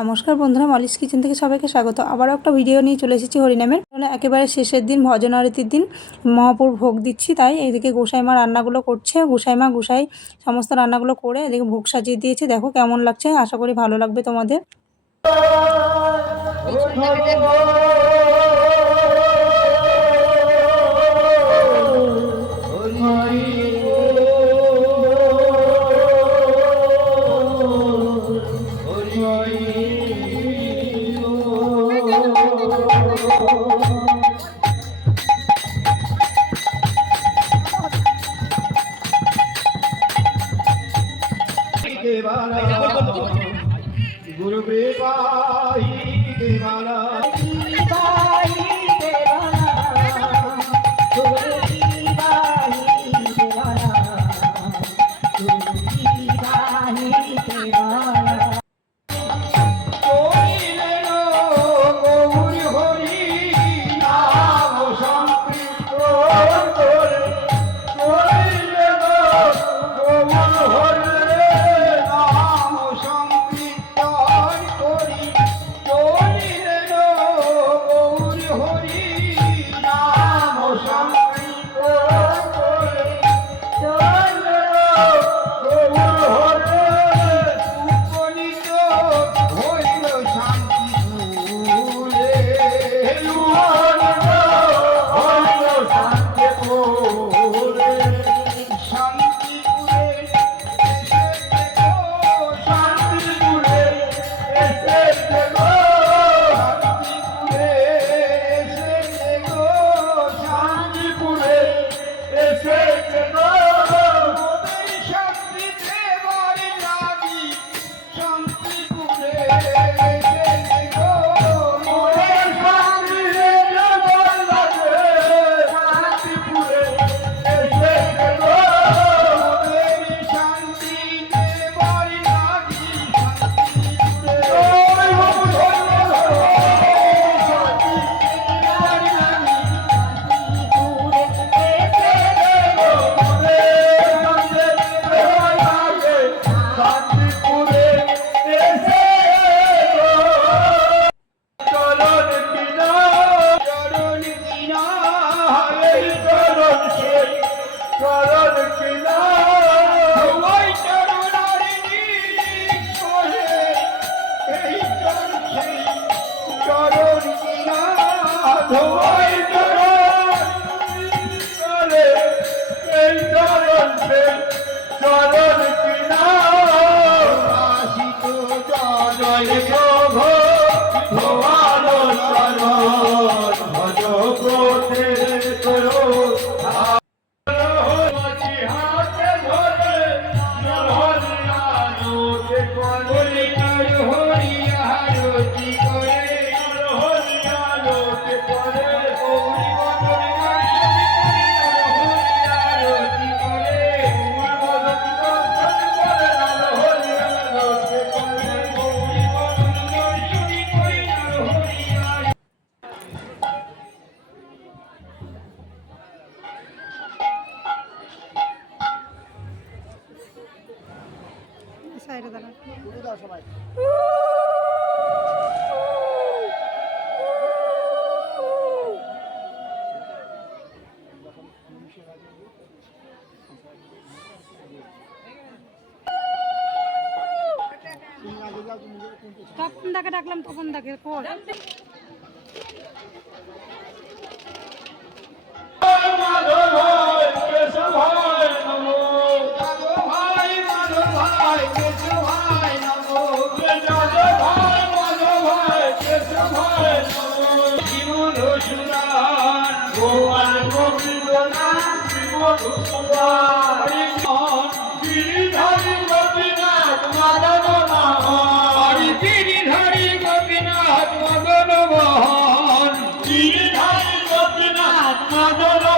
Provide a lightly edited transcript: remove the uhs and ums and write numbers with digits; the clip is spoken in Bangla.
নমস্কার বন্ধুরা, মলিস কিচেন থেকে সবাইকে স্বাগত। আবারও একটা ভিডিও নিয়ে চলে এসেছি হরিনামের। একেবারে শেষের দিন, ভজন আরতির দিন, মহাপুর ভোগ দিচ্ছি। তাই এইদিকে গোসাইমা রান্নাগুলো করছে। গোসাই সমস্ত রান্নাগুলো করে এদিকে ভোগ সাজিয়ে দিয়েছে। দেখো কেমন লাগছে, আশা করি ভালো লাগবে তোমাদের। गुरु कृपाई देवाला তখন তাকে ডাকলাম, তখন তাকে কর Mother